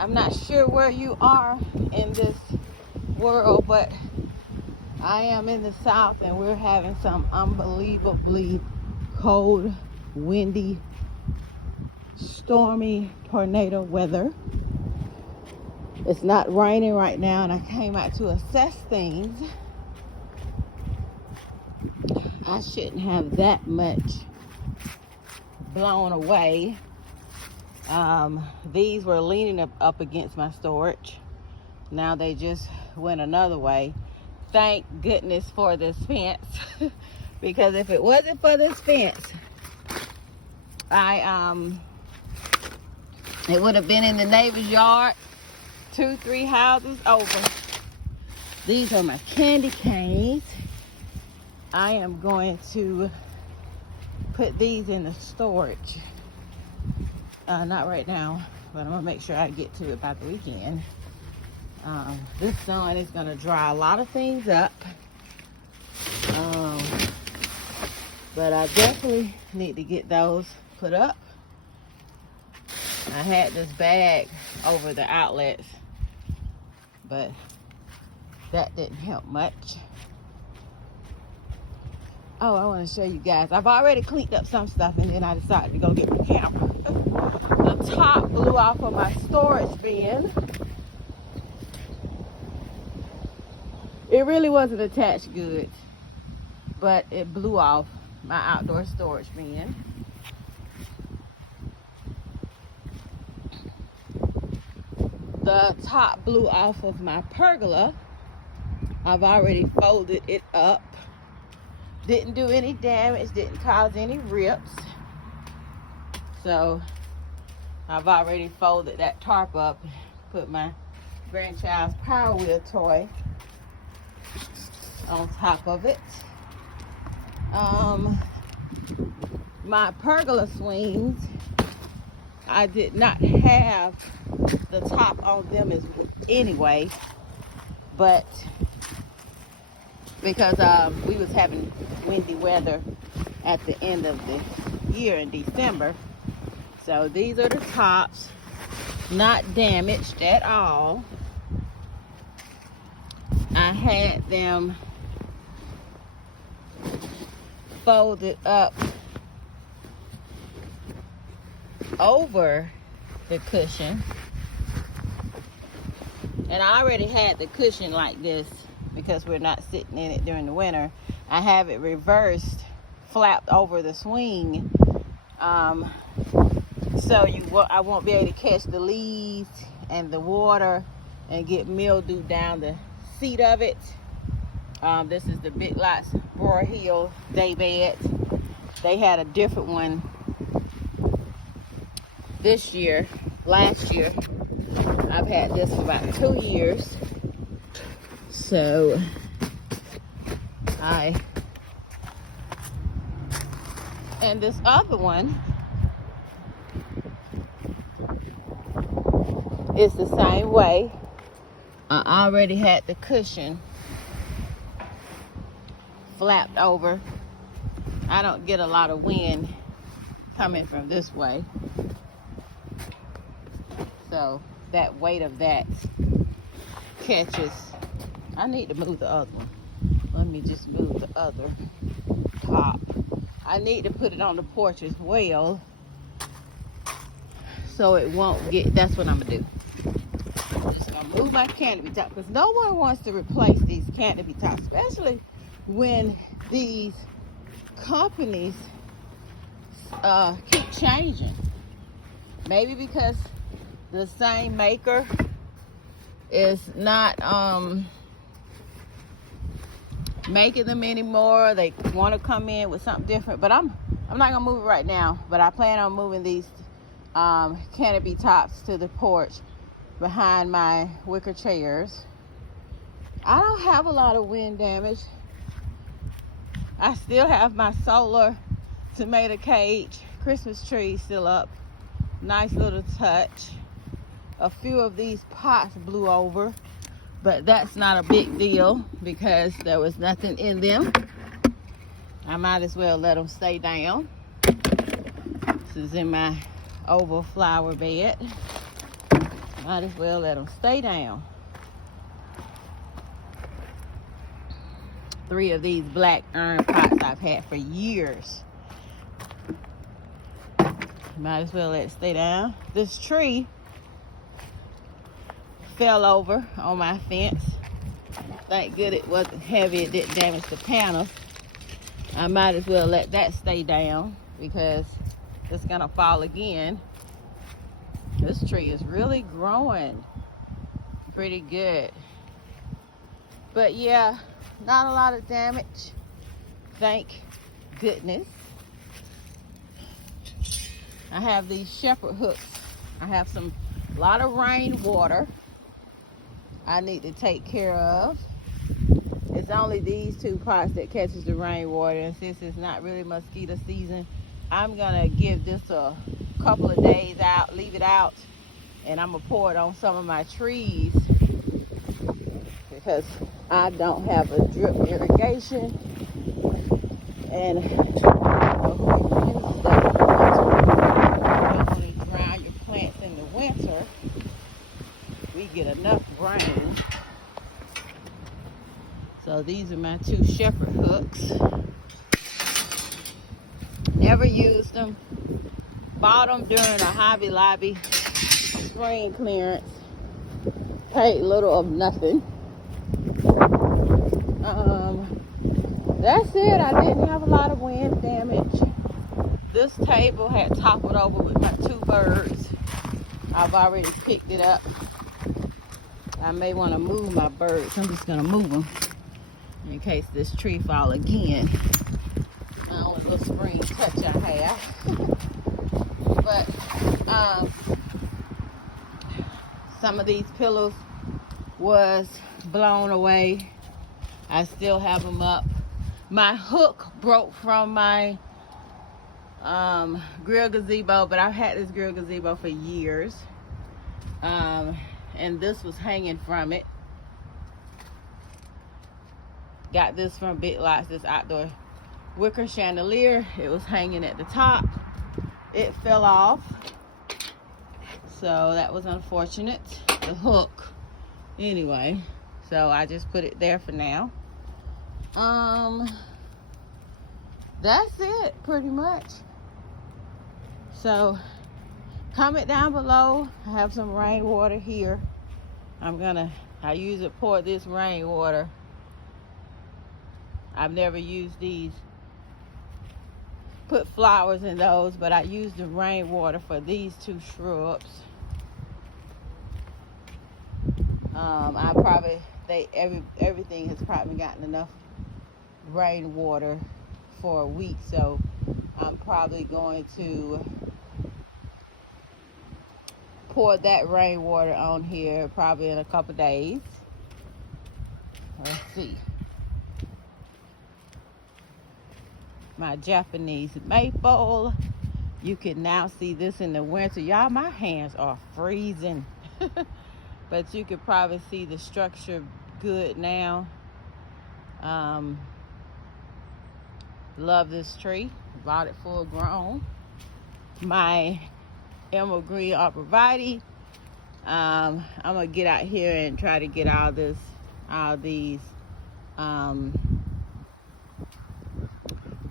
I'm not sure where you are in this world, but I am in the South and we're having some unbelievably cold, windy, stormy tornado weather. It's not raining right now, and I came out to assess things. I shouldn't have that much blown away. These were leaning up against my storage. Now they just went another way. Thank goodness for this fence. Because if it wasn't for this fence, it would have been in the neighbor's yard 2-3 houses over. These are my candy canes. I am going to put these in the storage. Not right now, but I'm gonna make sure I get to it by the weekend. This sun is gonna dry a lot of things up. But I definitely need to get those put up. I had this bag over the outlets, but that didn't help much. Oh, I want to show you guys. I've already cleaned up some stuff, and then I decided to go get my camera. The top blew off of my storage bin. It really wasn't attached good, but it blew off my outdoor storage bin. The top blew off of my pergola. I've already folded it up. Didn't do any damage, didn't cause any rips. So I've already folded that tarp up, put my grandchild's Power Wheel toy on top of it. My pergola swings, I did not have the top on them anyway, but because we was having windy weather at the end of the year in December. So these are the tops, not damaged at all. I had them folded up over the cushion, and I already had the cushion like this because we're not sitting in it during the winter. I have it reversed, flapped over the swing, so I won't be able to catch the leaves and the water and get mildew down the seat of it. This is the Big Lots Roar Hill day bed. They had a different one this year. Last year, I've had this for about 2 years. So and this other one is the same way. I already had the cushion flapped over. I don't get a lot of wind coming from this way, so that weight of that catches. I need to move the other one. Let me just move the other top. I need to put it on the porch as well, so it won't get, that's what I'm gonna do. I'm just gonna move my canopy top, because no one wants to replace these canopy tops, especially when these companies keep changing. Maybe because the same maker is not making them anymore. They want to come in with something different, but I'm not gonna move it right now. But I plan on moving these canopy tops to the porch behind my wicker chairs. I don't have a lot of wind damage. I still have my solar tomato cage Christmas tree still up. Nice little touch. A few of these pots blew over, but that's not a big deal because there was nothing in them. I might as well let them stay down. This is in my oval flower bed. Might as well let them stay down. 3 of these black urn pots I've had for years. Might as well let it stay down. This tree fell over on my fence. Thank good it wasn't heavy, it didn't damage the panels. I might as well let that stay down because it's gonna fall again. This tree is really growing pretty good. But yeah, not a lot of damage, thank goodness. I have these shepherd hooks. I have a lot of rainwater I need to take care of. It's only these 2 pots that catches the rainwater, and since it's not really mosquito season, I'm gonna give this a couple of days out, leave it out, and I'm gonna pour it on some of my trees because I don't have a drip irrigation, and you don't want to drown your plants in the winter. We get enough rain. So these are my 2 shepherd hooks. Never used them. Bought them during a Hobby Lobby spring clearance. Paid little of nothing. That's it. I didn't have a lot of wind damage. This table had toppled over with my 2 birds. I've already picked it up. I may want to move my birds. I'm just going to move them in case this tree fall again. The only little spring touch I have. But some of these pillows was blown away. I still have them up. My hook broke from my grill gazebo, but I've had this grill gazebo for years. And this was hanging from it. Got this from Big Lots, this outdoor wicker chandelier. It was hanging at the top. It fell off. So that was unfortunate. The hook. Anyway, so I just put it there for now. That's it pretty much. So comment down below. I have some rainwater here. I usually pour this rainwater. I've never used these, put flowers in those, but I use the rainwater for these 2 shrubs. Everything has probably gotten enough rainwater for a week, so I'm probably going to pour that rainwater on here probably in a couple days. Let's see. My Japanese maple. You can now see this in the winter. Y'all, my hands are freezing. But you could probably see the structure good now. Love this tree. Bought it full grown. My emerald green arborvitae. I'm gonna get out here and try to get all these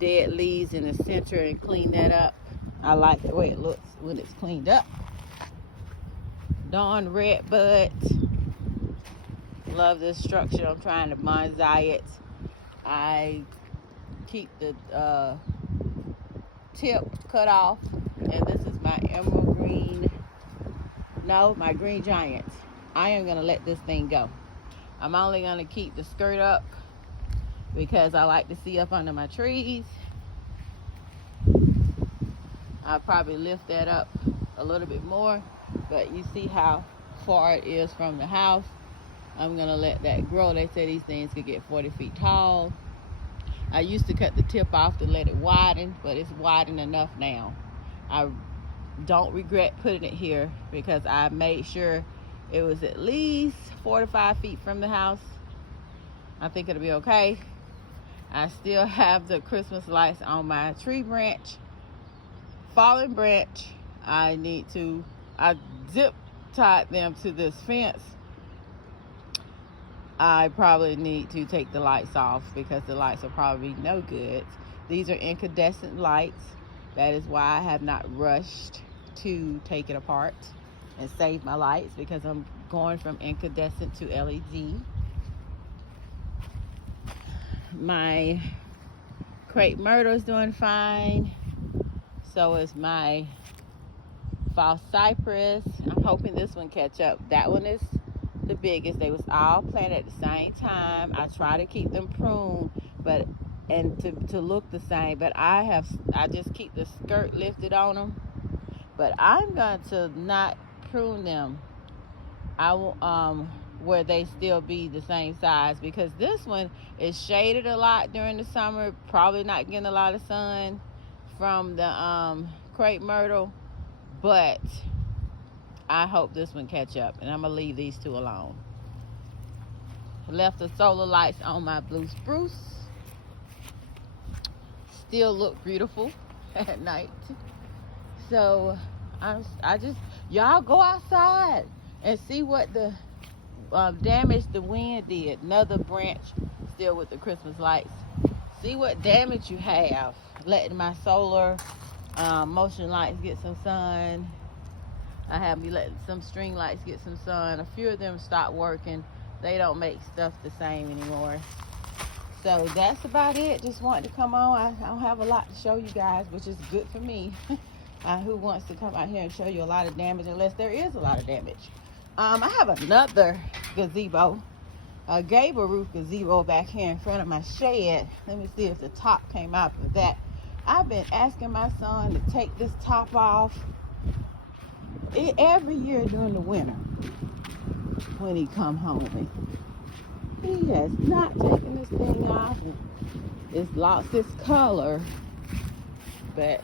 dead leaves in the center and clean that up. I like the way it looks when it's cleaned up. Dawn red bud. Love this structure. I'm trying to bonsai it. I keep the tip cut off, and this is my emerald green. No, my green giant. I am gonna let this thing go. I'm only gonna keep the skirt up because I like to see up under my trees. I'll probably lift that up a little bit more, but you see how far it is from the house. I'm gonna let that grow. They say these things could get 40 feet tall. I used to cut the tip off to let it widen, but it's widened enough now. I don't regret putting it here because I made sure it was at least 45 feet from the house. I think it'll be okay. I still have the Christmas lights on my tree branch. Fallen branch. I zip tied them to this fence, I probably need to take the lights off because the lights are probably no good. These are incandescent lights. That is why I have not rushed to take it apart and save my lights, because I'm going from incandescent to LED. My crepe myrtle is doing fine. So is my false cypress. I'm hoping this one catch up. That one is the biggest. They was all planted at the same time. I try to keep them pruned, but to look the same. But I just keep the skirt lifted on them. But I'm going to not prune them. I will where they still be the same size, because this one is shaded a lot during the summer. Probably not getting a lot of sun from the crepe myrtle, but I hope this one catch up, and I'm gonna leave these two alone. Left the solar lights on my blue spruce. Still look beautiful at night. So I just, y'all go outside and see what the damage the wind did. Another branch still with the Christmas lights. See what damage you have. Letting my solar motion lights get some sun. I have me letting some string lights get some sun. A few of them stopped working. They don't make stuff the same anymore. So that's about it. Just wanted to come on. I don't have a lot to show you guys, which is good for me. Who wants to come out here and show you a lot of damage, unless there is a lot of damage. I have another gazebo, a gable roof gazebo back here in front of my shed. Let me see if the top came out of that. I've been asking my son to take this top off every year during the winter when he come home. And he has not taken this thing off. It's lost its color, but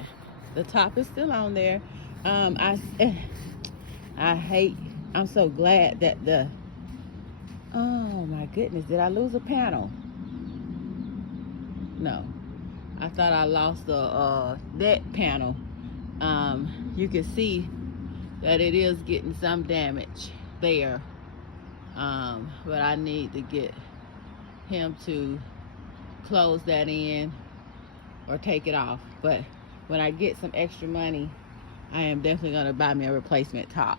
the top is still on there. I'm so glad that oh my goodness, did I lose a panel? No, I thought I lost the that panel. You can see that it is getting some damage there, but I need to get him to close that in or take it off. But when I get some extra money, I am definitely going to buy me a replacement top.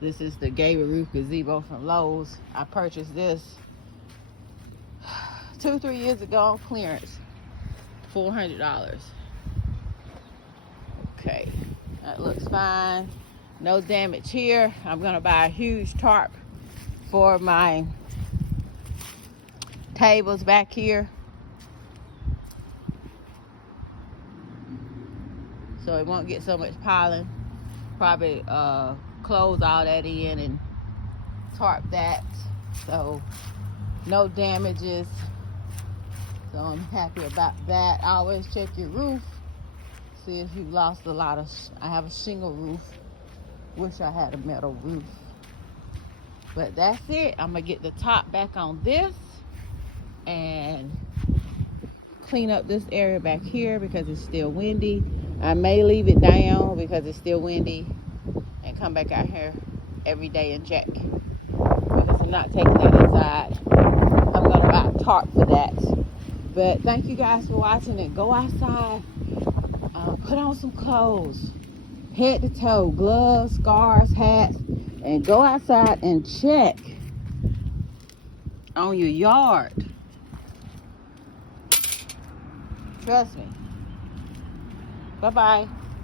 This is the gable roof gazebo from Lowe's. I purchased this 2-3 years ago on clearance, $400. Okay, that looks fine. No damage here. I'm gonna buy a huge tarp for my tables back here, so it won't get so much pollen. Probably close all that in and tarp that, so no damages. So I'm happy about that. Always check your roof, see if you lost a lot of I have a shingle roof. Wish I had a metal roof. But that's it. I'm gonna get the top back on this and clean up this area back here because it's still windy. I may leave it down because it's still windy and come back out here every day and check, because I'm not taking that inside. I'm gonna buy a tarp for that. But thank you guys for watching, and go outside, put on some clothes, head to toe, gloves, scarves, hats, and go outside and check on your yard. Trust me. Bye-bye.